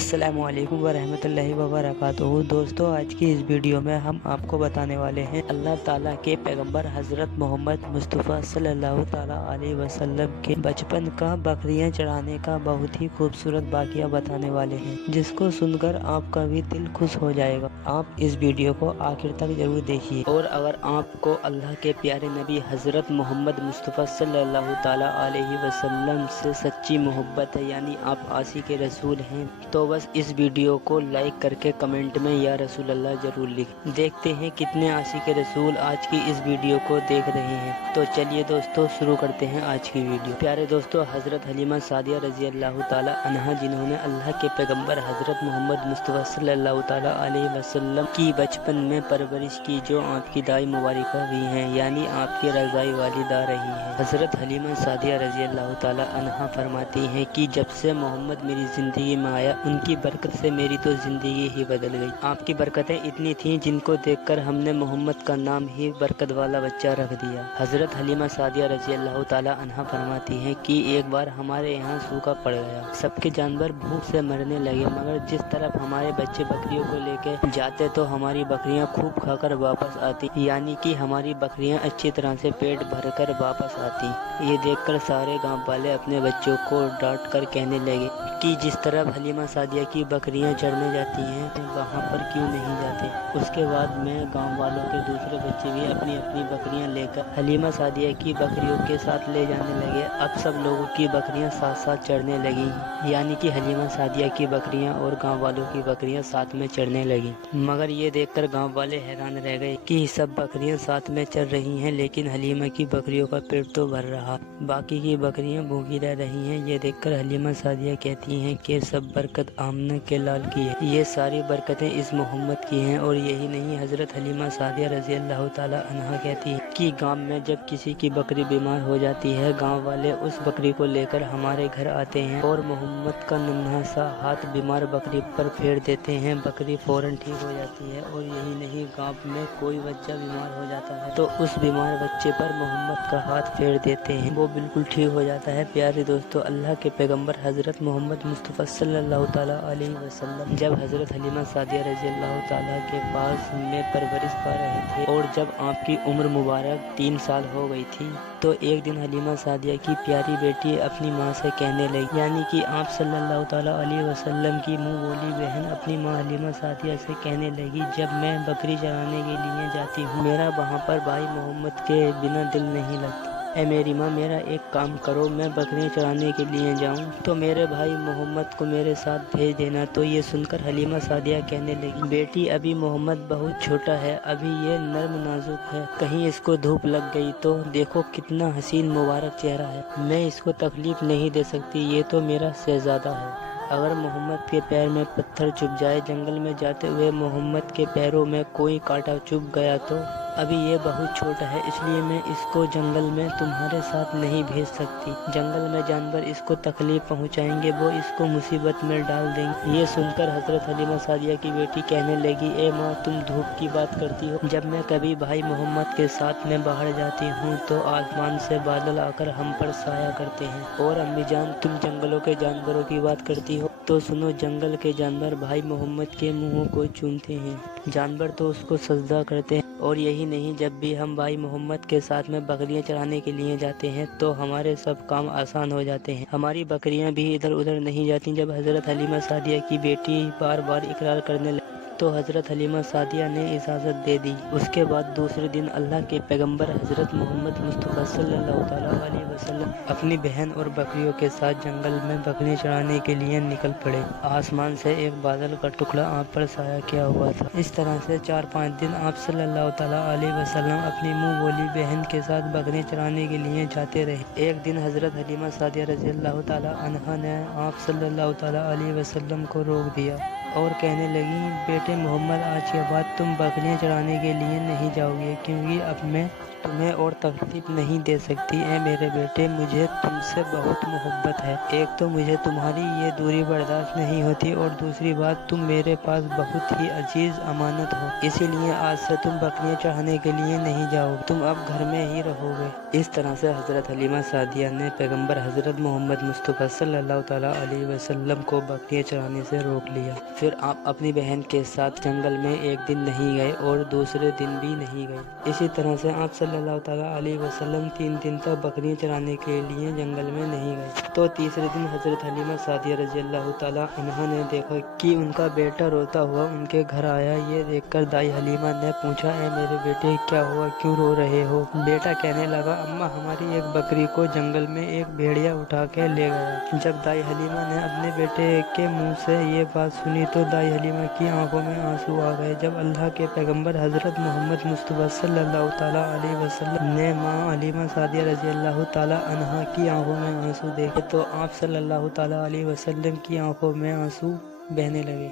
अस्सलाम वालेकुम वरहमतुल्लाहि वबरकातुहू। दोस्तों, आज की इस वीडियो में हम आपको बताने वाले हैं अल्लाह ताला के पैगंबर हज़रत मोहम्मद मुस्तफ़ा सल्लल्लाहु ताला अलैहि वसल्लम के बचपन का बकरियां चढ़ाने का बहुत ही खूबसूरत वाक़या बताने वाले हैं, जिसको सुनकर आपका भी दिल खुश हो जाएगा। आप इस वीडियो को आखिर तक जरूर देखिए। और अगर आपको अल्लाह के प्यारे नबी हज़रत मोहम्मद मुस्तफ़ा सल्लल्लाहु ताला अलैहि वसल्लम से सच्ची मोहब्बत है, यानी आप आशिक़ रसूल हैं, तो बस इस वीडियो को लाइक करके कमेंट में या रसूल अल्लाह जरूर लिखें। देखते हैं कितने आशिक़ रसूल आज की इस वीडियो को देख रहे हैं। तो चलिए दोस्तों, शुरू करते हैं आज की वीडियो। प्यारे दोस्तों, हज़रत हलीमा सादिया रज़ी अल्लाह ताला अन्हा, जिन्होंने अल्लाह के पैगंबर हज़रत मोहम्मद मुस्तफ़ा सल्लल्लाहु ताला अलैहि वसल्लम की बचपन में परवरिश की, जो आपकी दाई मुबारका भी हैं, यानी आपकी रज़ाई वालिदा रही हैं। हज़रत हलीमा सादिया रज़ी अल्लाह ताला अन्हा फरमाती हैं कि जब से मोहम्मद मेरी ज़िंदगी में आया, उनकी बरकत से मेरी तो ज़िंदगी ही बदल गई। आपकी बरकतें इतनी थीं जिनको देखकर हमने मोहम्मद का नाम ही बरकत वाला बच्चा रख दिया। हज़रत हलीमा सादिया रज़ी अल्लाह ताला अन्हा फरमाती हैं कि एक बार हमारे यहाँ सूखा पड़ गया, सबके जानवर भूख से मरने लगे, मगर जिस तरफ हमारे बच्चे बकरियों को लेके जाते तो हमारी बकरियाँ खूब खाकर वापस आती, यानी कि हमारी बकरियाँ अच्छी तरह से पेट भरकर वापस आती। ये देखकर सारे गाँव वाले अपने बच्चों को डांट कर कहने लगे कि जिस तरफ हलीमा सादिया की बकरियां चढ़ने जाती हैं, वहां पर क्यों नहीं जाते। उसके बाद में गांव वालों के दूसरे बच्चे भी अपनी अपनी बकरियां लेकर हलीमा सादिया की बकरियों के साथ ले जाने लगे। अब सब लोगों की बकरियां साथ साथ चढ़ने लगी, यानी कि हलीमा सादिया की बकरियां और गाँव वालों की बकरियां साथ में चढ़ने लगी। मगर ये देखकर गाँव वाले हैरान रह गए कि सब बकरियां साथ में चढ़ रही हैं, लेकिन हलीमा की बकरियों का पेट तो भर रहा, बाकी की बकरियां भूखी रह रही हैं। ये देखकर हलीमा सादिया कहती हैं कि सब बरकत आमना के लाल की है, ये सारी बरकतें इस मोहम्मद की हैं। और यही नहीं, हज़रत हलीमा सादिया रज़ी अल्लाह ताला अन्हा कहती है कि गांव में जब किसी की बकरी बीमार हो जाती है, गांव वाले उस बकरी को लेकर हमारे घर आते हैं और मोहम्मद का नन्हा सा हाथ बीमार बकरी पर फेर देते हैं, बकरी फौरन ठीक हो जाती है। और यही नहीं, गाँव में कोई बच्चा बीमार हो जाता है तो उस बीमार बच्चे पर मोहम्मद का हाथ फेर देते हैं, वो बिल्कुल ठीक हो जाता है। प्यारे दोस्तों, अल्लाह के पैगंबर हज़रत मोहम्मद मुस्तफ़ा सल्लल्लाहु ताला अलैहि वसल्लम जब हज़रत हलीमा सादिया रज़ी अल्लाह ताला के पास में परवरिश पा रहे थे और जब आपकी उम्र मुबारक 3 साल हो गई थी, तो एक दिन हलीमा सादिया की प्यारी बेटी अपनी माँ से कहने लगी, यानी कि आप सल्लल्लाहु ताला अलैहि वसल्लम की मुँह बोली बहन अपनी माँ हलीमा सादिया से कहने लगी, जब मैं बकरी चराने के लिए जाती हूँ, मेरा वहाँ पर भाई मोहम्मद के बिना दिल नहीं लगता। ए मेरी माँ, मेरा एक काम करो, मैं बकरियां चराने के लिए जाऊं तो मेरे भाई मोहम्मद को मेरे साथ भेज देना। तो ये सुनकर हलीमा सादिया कहने लगी, बेटी अभी मोहम्मद बहुत छोटा है, अभी ये नर्म नाजुक है, कहीं इसको धूप लग गई तो देखो कितना हसीन मुबारक चेहरा है, मैं इसको तकलीफ नहीं दे सकती, ये तो मेरा शहजादा है। अगर मोहम्मद के पैर में पत्थर चुभ जाए, जंगल में जाते हुए मोहम्मद के पैरों में कोई कांटा चुभ गया, तो अभी ये बहुत छोटा है, इसलिए मैं इसको जंगल में तुम्हारे साथ नहीं भेज सकती। जंगल में जानवर इसको तकलीफ पहुंचाएंगे, वो इसको मुसीबत में डाल देंगे। ये सुनकर हज़रत हलीमा सादिया की बेटी कहने लगी, ए माँ, तुम धूप की बात करती हो, जब मैं कभी भाई मोहम्मद के साथ में बाहर जाती हूँ तो आसमान से बादल आकर हम पर साया करते हैं। और अम्मी जान, तुम जंगलों के जानवरों की बात करती हो, तो सुनो, जंगल के जानवर भाई मोहम्मद के मुँहों को चूमते हैं, जानवर तो उसको सजदा करते हैं। और यही नहीं, जब भी हम भाई मोहम्मद के साथ में बकरियां चराने के लिए जाते हैं तो हमारे सब काम आसान हो जाते हैं, हमारी बकरियां भी इधर उधर नहीं जाती। जब हज़रत हलीमा सादिया की बेटी बार बार इकरार करने लगी तो हज़रत हलीमा सादिया ने इजाज़त दे दी। उसके बाद दूसरे दिन अल्लाह के पैगंबर हज़रत मोहम्मद मुस्तफ़ा सल्लल्लाहु ताला अलैहि वसल्लम अपनी बहन और बकरियों के साथ जंगल में बकरियां चराने के लिए निकल पड़े। आसमान से एक बादल का टुकड़ा आप पर साया किया हुआ था। इस तरह से 4-5 दिन आप सल्लल्लाहु ताला अलैहि वसल्लम अपनी मुँह बोली बहन के साथ बकरियां चराने के लिए जाते रहे। एक दिन हज़रत हलीमा सादिया रज़ी अल्लाह ताला अन्हा ने आप सल्लल्लाहु ताला अलैहि वसल्लम को रोक दिया और कहने लगी, बेटे मोहम्मद, आज के बाद तुम बकरियां चराने के लिए नहीं जाओगे, क्योंकि अब मैं तुम्हें और तकलीफ नहीं दे सकती। ए मेरे बेटे, मुझे तुमसे बहुत मोहब्बत है। एक तो मुझे तुम्हारी ये दूरी बर्दाश्त नहीं होती और दूसरी बात तुम मेरे पास बहुत ही अजीज अमानत हो, इसीलिए आज से तुम बकरियां चढ़ाने के लिए नहीं जाओगे, तुम अब घर में ही रहोगे। इस तरह से हज़रत हलीमा सादिया ने पैगंबर हज़रत मोहम्मद मुस्तफ़ा सल्लल्लाहु ताला अलैहि वसल्लम को बकरियां चढ़ाने से रोक लिया। फिर आप अपनी बहन के साथ जंगल में एक दिन नहीं गए और दूसरे दिन भी नहीं गए। इसी तरह से आप सल्लल्लाहु ताला अलैहि वसल्लम 3 दिन तक बकरियां चराने के लिए जंगल में नहीं गए। तो तीसरे दिन हज़रत हलीमा सादिया रज़ी अल्लाह ताला अन्हा ने देखा कि उनका बेटा रोता हुआ उनके घर आया। ये देखकर दाई हलीमा ने पूछा, ए मेरे बेटे, क्या हुआ, क्यों रो रहे हो? बेटा कहने लगा, अम्मा, हमारी एक बकरी को जंगल में एक भेड़िया उठा के ले गया। जब दाई हलीमा ने अपने बेटे के मुंह से ये बात सुनी तो दाई हलीमा की आंखों में आंसू आ गए। जब अल्लाह के पैगंबर हज़रत मोहम्मद मुस्तफ़ा सल्लल्लाहु ताला अलैहि वसल्लम ने माँ हलीमा सादिया रज़ी अल्लाह ताला अन्हा की आंखों में आंसू देखे तो आप सल्लल्लाहु ताला अलैहि वसल्लम की आंखों में आंसू बहने लगे,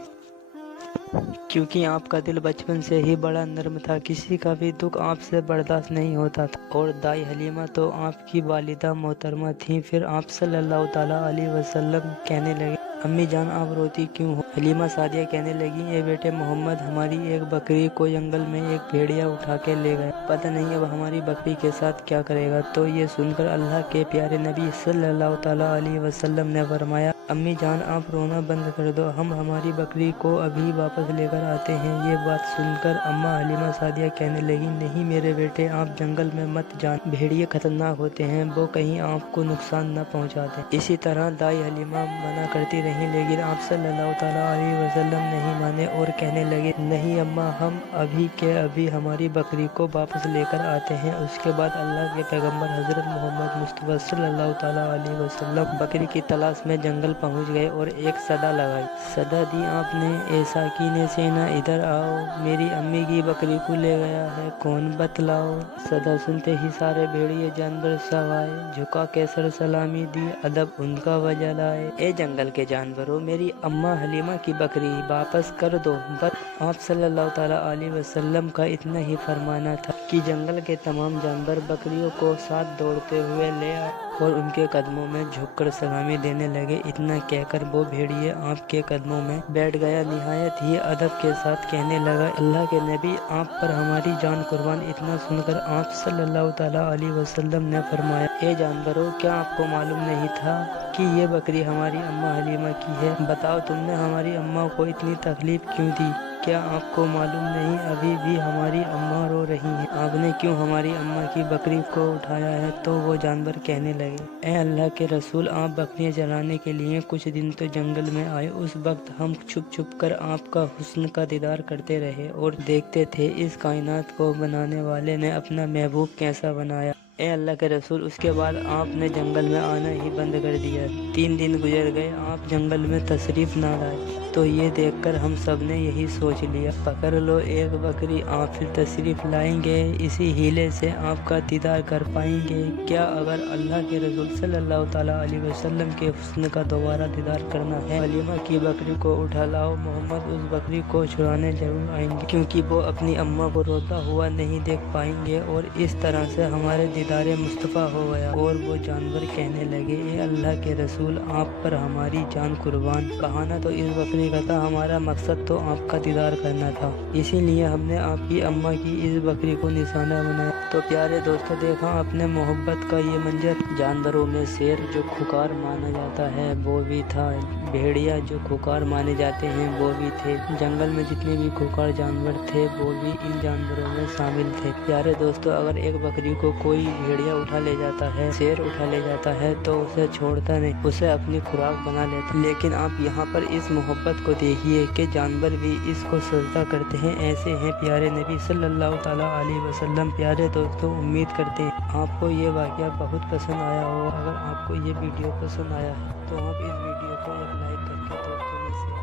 क्योंकि आपका दिल बचपन से ही बड़ा नर्म था, किसी का भी दुख आपसे बर्दाश्त नहीं होता था। और दाई हलीमा तो आपकी वालिदा मोहतरमा थी। फिर आप सल्लल्लाहु ताला अलैहि वसल्लम कहने लगे, अम्मी जान, आप रोती क्यों हो? हलीमा सादिया कहने लगी, ए बेटे मोहम्मद, हमारी एक बकरी को जंगल में एक भेड़िया उठा के ले गया, पता नहीं अब हमारी बकरी के साथ क्या करेगा। तो ये सुनकर अल्लाह के प्यारे नबी सल्लल्लाहु ताला अलैहि वसल्लम ने फरमाया, अम्मी जान, आप रोना बंद कर दो, हम हमारी बकरी को अभी वापस लेकर आते हैं। ये बात सुनकर अम्मा हलीमा सादिया कहने लगी, नहीं मेरे बेटे, आप जंगल में मत जान, भेड़िए खतरनाक होते हैं, वो कहीं आपको नुकसान न पहुंचा दें। इसी तरह दाई हलीमा मना करती रही, लेकिन आप सल्लल्लाहु ताला अलैहि वसल्लम नहीं माने और कहने लगे, नहीं अम्मा, हम अभी के अभी हमारी बकरी को वापस लेकर आते हैं। उसके बाद अल्लाह के पैगंबर हज़रत मोहम्मद मुस्तफ़ा सल्लल्लाहु ताला अलैहि वसल्लम बकरी की तलाश में जंगल पहुंच गए और एक सदा लगाई। सदा दी आपने, ए साकीने सेना, इधर आओ, मेरी अम्मी की बकरी को ले गया है, कौन बतलाओ। सदा सुनते ही सारे भेड़िए जानवर सब आए, झुका के सर सलामी दी, अदब उनका वजह लाए। ए जंगल के जानवरों, मेरी अम्मा हलीमा की बकरी वापस कर दो। बस आप सल्लल्लाहु ताला अलैहि वसल्लम का इतना ही फरमाना था कि जंगल के तमाम जानवर बकरियों को साथ दौड़ते हुए ले आए और उनके कदमों में झुककर सलामी देने लगे। इतना कहकर वो भेड़िए आपके कदमों में बैठ गया। निहायत ही अदब के साथ कहने लगा, अल्लाह के नबी, आप पर हमारी जान कुर्बान। इतना सुनकर आप सल्लल्लाहु ताला अलैहि वसल्लम ने फरमाया, ए जानवरों, क्या आपको मालूम नहीं था कि ये बकरी हमारी अम्मा हलीमा की है? बताओ, तुमने हमारी अम्मा को इतनी तकलीफ क्यों दी? क्या आपको मालूम नहीं अभी भी हमारी अम्मा रो रही हैं? आपने क्यों हमारी अम्मा की बकरी को उठाया है? तो वो जानवर कहने लगे, ए अल्लाह के रसूल, आप बकरियां चराने के लिए कुछ दिन तो जंगल में आए। उस वक्त हम छुप छुप कर आपका हुस्न का दीदार करते रहे और देखते थे इस कायनात को बनाने वाले ने अपना महबूब कैसा बनाया। ए अल्लाह के रसूल, उसके बाद आपने जंगल में आना ही बंद कर दिया। 3 दिन गुजर गए, आप जंगल में तशरीफ ना लाए। तो ये देखकर हम सब ने यही सोच लिया, पकड़ लो एक बकरी, आप फिर तशरीफ लाएंगे, इसी हीले से आपका दीदार कर पाएंगे। क्या अगर अल्लाह के रसूल सल्लल्लाहु ताला अलैहि वसल्लम के हुस्न का दोबारा दीदार करना है, हलीमा की बकरी को उठा लाओ, मोहम्मद उस बकरी को छुड़ाने जरूर आएंगे, क्योंकि वो अपनी अम्मा को रोता हुआ नहीं देख पाएंगे। और इस तरह से हमारे दीदारे मुस्तफ़ा हो गया। और वो जानवर कहने लगे, ए अल्लाह के रसूल, आप पर हमारी जान कुर्बान। बहाना तो इस बकरी का था, हमारा मकसद तो आपका दीदार करना था, इसीलिए हमने आपकी अम्मा की इस बकरी को निशाना बनाया। तो प्यारे दोस्तों, देखा अपने मोहब्बत का ये मंजर। जानवरों में शेर जो खुकार माना जाता है वो भी था, भेड़िया जो खुकार माने जाते हैं वो भी थे, जंगल में जितने भी खुकार जानवर थे वो भी इन जानवरों में शामिल थे। प्यारे दोस्तों, अगर एक बकरी को कोई भेड़िया उठा ले जाता है, शेर उठा ले जाता है, तो उसे छोड़ता नहीं, उसे अपनी खुराक बना लेता। लेकिन आप यहाँ पर इस मोहब्बत को देखिए कि जानवर भी इसको सजदा करते हैं। ऐसे हैं प्यारे नबी सल्लल्लाहु ताला अलैहि वसल्लम। प्यारे दोस्तों, उम्मीद करते हैं आपको ये वाक़या बहुत पसंद आया हो। अगर आपको ये वीडियो पसंद आया है तो आप इस वीडियो को एक लाइक करके दोस्तों में शेयर